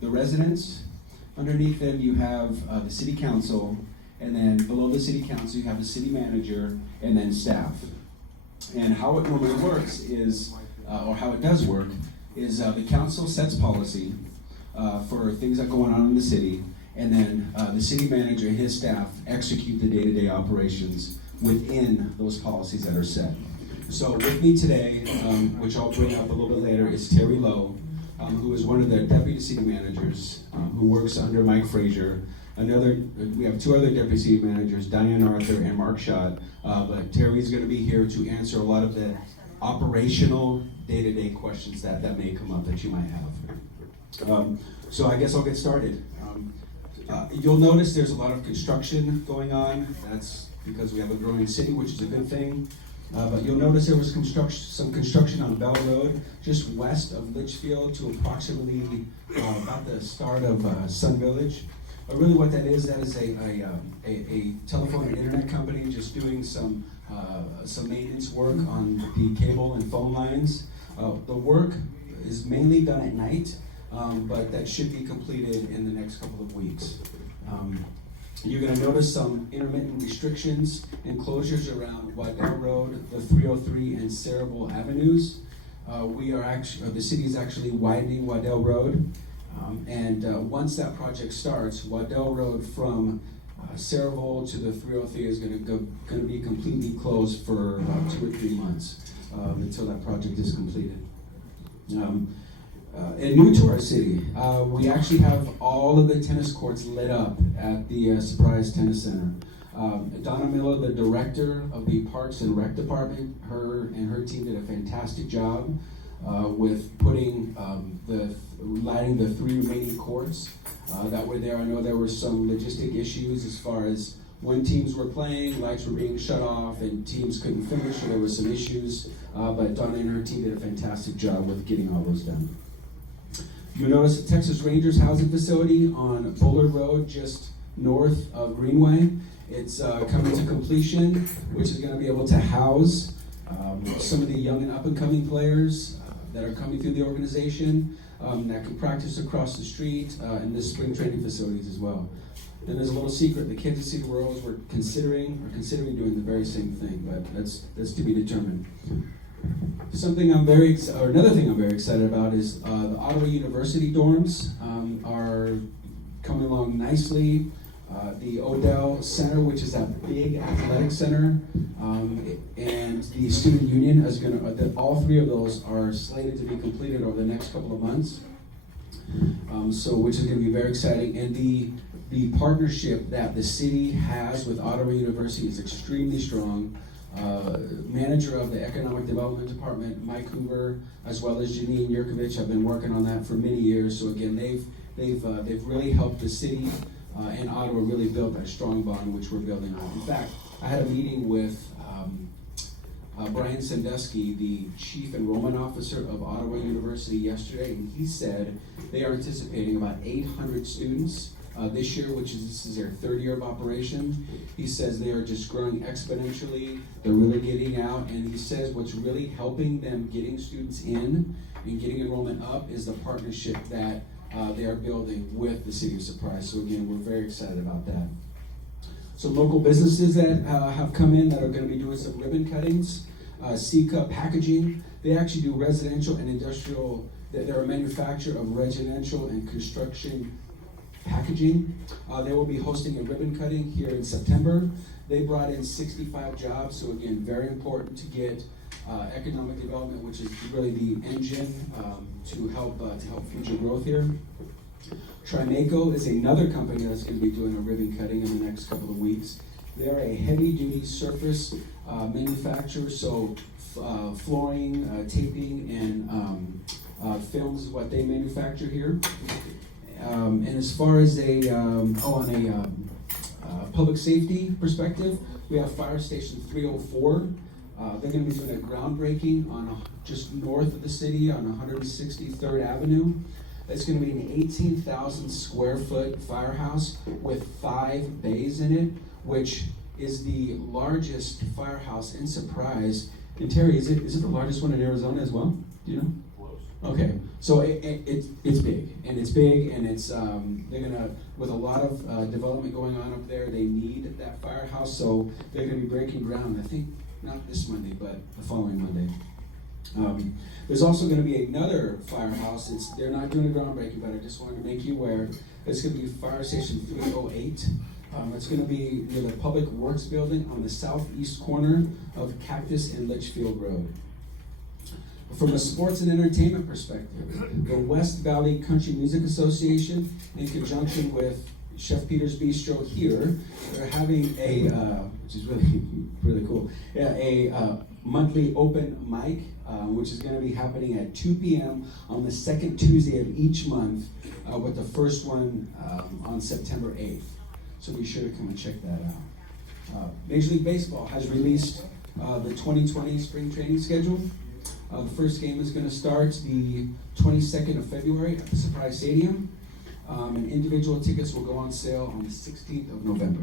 the residents. Underneath them you have the city council, and then below the city council you have the city manager, and then staff. And how it normally works is, or how it does work, is the council sets policy for things that go on in the city, and then the city manager and his staff execute the day-to-day operations within those policies that are set. So with me today, which I'll bring up a little bit later, is Terry Lowe, who is one of the deputy city managers, who works under Mike Frazier. We have two other deputy city managers, Diane Arthur and Mark Schott, but Terry's going to be here to answer a lot of the operational day-to-day questions that may come up that you might have. So I guess I'll get started. You'll notice there's a lot of construction going on. That's because we have a growing city, which is a good thing. But you'll notice there was some construction on Bell Road, just west of Litchfield to approximately about the start of Sun Village. Really what that is a telephone and internet company just doing some maintenance work on the cable and phone lines. The work is mainly done at night, but that should be completed in the next couple of weeks. You're going to notice some intermittent restrictions and closures around Waddell Road, the 303 and Cerebral Avenues. The city is actually widening Waddell Road, and once that project starts, Waddell Road from Cerebral to the 303 is going to be completely closed for about 2 or 3 months until that project is completed. And new to our city, we actually have all of the tennis courts lit up at the Surprise Tennis Center. Donna Miller, the director of the Parks and Rec Department, her team did a fantastic job with putting lighting the 3 remaining courts that were there. I know there were some logistic issues as far as when teams were playing, lights were being shut off, and teams couldn't finish, so there were some issues. But Donna and her team did a fantastic job with getting all those done. You'll notice the Texas Rangers housing facility on Bullard Road, just north of Greenway. It's coming to completion, which is going to be able to house some of the young and up-and-coming players that are coming through the organization that can practice across the street in the spring training facilities as well. And there's a little secret: the Kansas City Royals were considering doing the very same thing, but that's to be determined. Another thing I'm very excited about is the Ottawa University dorms are coming along nicely. The Odell Center, which is that big athletic center, and the Student Union is all 3 of those are slated to be completed over the next couple of months. Which is going to be very exciting. And the partnership that the city has with Ottawa University is extremely strong. Manager of the Economic Development Department, Mike Hoover, as well as Janine Yurkovich, have been working on that for many years. So again, they've really helped the city and Ottawa really build that strong bond which we're building on. In fact, I had a meeting with Brian Sandusky, the Chief Enrollment Officer of Ottawa University yesterday, and he said they are anticipating about 800 students this year, this is their 3rd year of operation. He says they are just growing exponentially. They're really getting out, and he says what's really helping them getting students in and getting enrollment up is the partnership that they are building with the City of Surprise. So again, we're very excited about that. So local businesses that have come in that are going to be doing some ribbon cuttings. Sika Packaging, they actually do residential and industrial. They're a manufacturer of residential and construction packaging. They will be hosting a ribbon cutting here in September. They brought in 65 jobs, so again, very important to get economic development, which is really the engine to help future growth here. Trimaco is another company that's going to be doing a ribbon cutting in the next couple of weeks. They're a heavy-duty surface manufacturer, so flooring, taping, and films is what they manufacture here. And as far as on a public safety perspective, we have Fire Station 304. They're going to be doing a groundbreaking on just north of the city on 163rd Avenue. It's going to be an 18,000 square foot firehouse with 5 bays in it, which is the largest firehouse in Surprise. And Terry, is it the largest one in Arizona as well? Do you know? Okay, so it's big, and it's they're gonna, with a lot of development going on up there, they need that firehouse, so they're gonna be breaking ground, I think, not this Monday, but the following Monday. There's also gonna be another firehouse. They're not doing a groundbreaking, but I just wanted to make you aware. It's gonna be Fire Station 308. It's gonna be near the Public Works Building on the southeast corner of Cactus and Litchfield Road. From a sports and entertainment perspective, the West Valley Country Music Association, in conjunction with Chef Peter's Bistro here, they're having a, which is really cool, a monthly open mic, which is going to be happening at 2 p.m. on the second Tuesday of each month, with the first one on September 8th. So be sure to come and check that out. Major League Baseball has released the 2020 spring training schedule. The first game is going to start the 22nd of February at the Surprise Stadium, and individual tickets will go on sale on the 16th of November.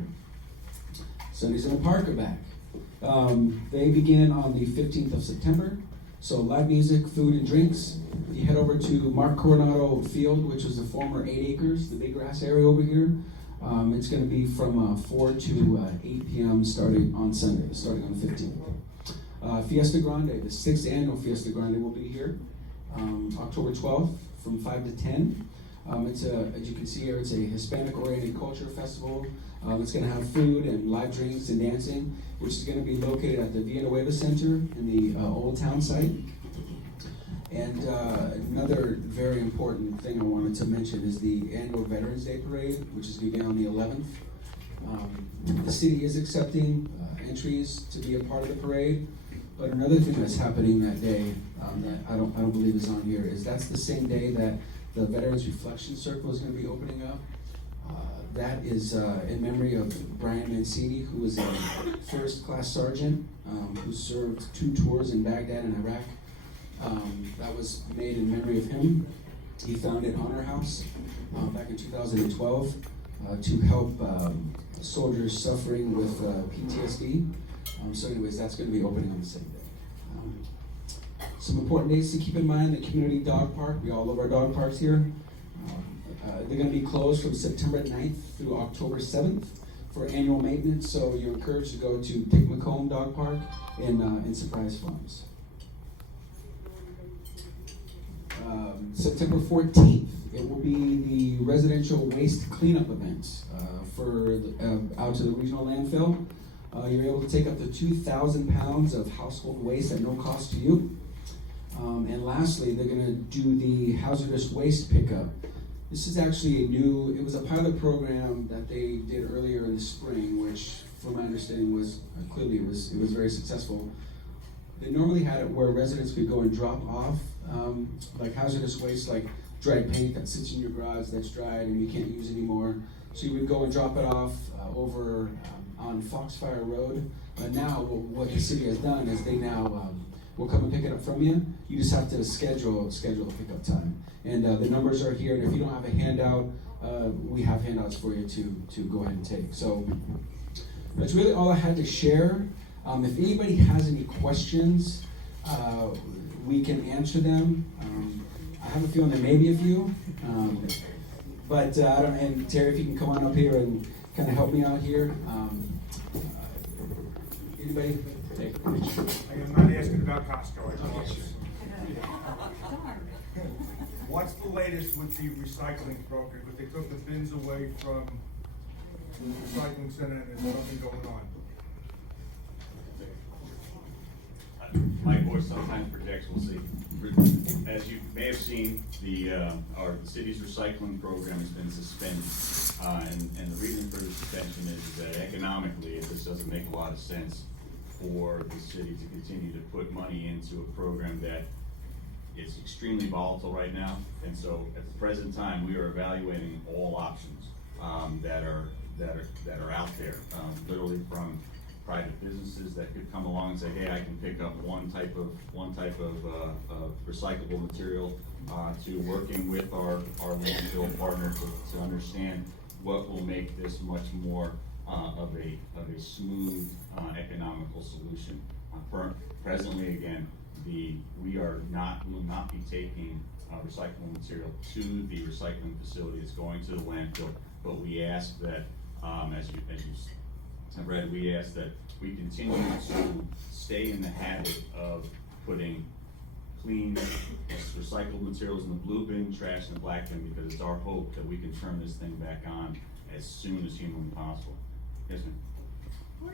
Sundays in the Park are back. They begin on the 15th of September, so live music, food, and drinks. If you head over to Mark Coronado Field, which was the former 8 acres, the big grass area over here, it's going to be from 4 to 8 p.m. starting on Sunday, starting on the 15th. Fiesta Grande, the 6th annual Fiesta Grande will be here October 12th from 5 to 10. As you can see here, it's a Hispanic-oriented culture festival. It's going to have food and live drinks and dancing, which is going to be located at the Villanueva Center in the Old Town site. And another very important thing I wanted to mention is the annual Veterans Day Parade, which is going to be on the 11th. The city is accepting entries to be a part of the parade. But another thing that's happening that day that I don't believe is on here is that's the same day that the Veterans Reflection Circle is going to be opening up. That is in memory of Brian Mancini, who was a first-class sergeant who served 2 tours in Baghdad and Iraq. That was made in memory of him. He founded Honor House back in 2012 to help soldiers suffering with PTSD. So anyways, that's going to be opening on the same day. Some important dates to keep in mind: the community dog park. We all love our dog parks here. They're going to be closed from September 9th through October 7th for annual maintenance, so you're encouraged to go to Dick McComb Dog Park in Surprise Farms. September 14th, it will be the residential waste cleanup event out to the regional landfill. You're able to take up to 2,000 pounds of household waste at no cost to you. And lastly, they're going to do the hazardous waste pickup. This is actually it was a pilot program that they did earlier in the spring, which from my understanding was, clearly it was very successful. They normally had it where residents could go and drop off like hazardous waste, like dried paint that sits in your garage that's dried and you can't use anymore. So you would go and drop it off over on Foxfire Road. Now what the city has done is they now will come and pick it up from you. You just have to schedule a pickup time. And the numbers are here, and if you don't have a handout, we have handouts for you to go ahead and take. So that's really all I had to share. If anybody has any questions, we can answer them. I have a feeling there may be a few, but I don't. And Terry, if you can come on up here and kind of help me out here. Anybody? Hey. I'm not asking about Costco. I promise you. What's the latest with the recycling program? But they took the bins away from the recycling center, and there's nothing going on. My voice sometimes projects, we'll see. As you may have seen, our city's recycling program has been suspended. And the reason for the suspension is that economically, it just doesn't make a lot of sense for the city to continue to put money into a program that is extremely volatile right now. And so at the present time, we are evaluating all options that are out there, literally from private businesses that could come along and say, hey, I can pick up one type of recyclable material, to working with our landfill partner to understand what will make this much more of a smooth, economical solution. Presently, again, we will not be taking recyclable material to the recycling facility. It's going to the landfill, but we ask that, as you have read, we ask that we continue to stay in the habit of putting clean, recycled materials in the blue bin, trash in the black bin, because it's our hope that we can turn this thing back on as soon as humanly possible. Yes, ma'am?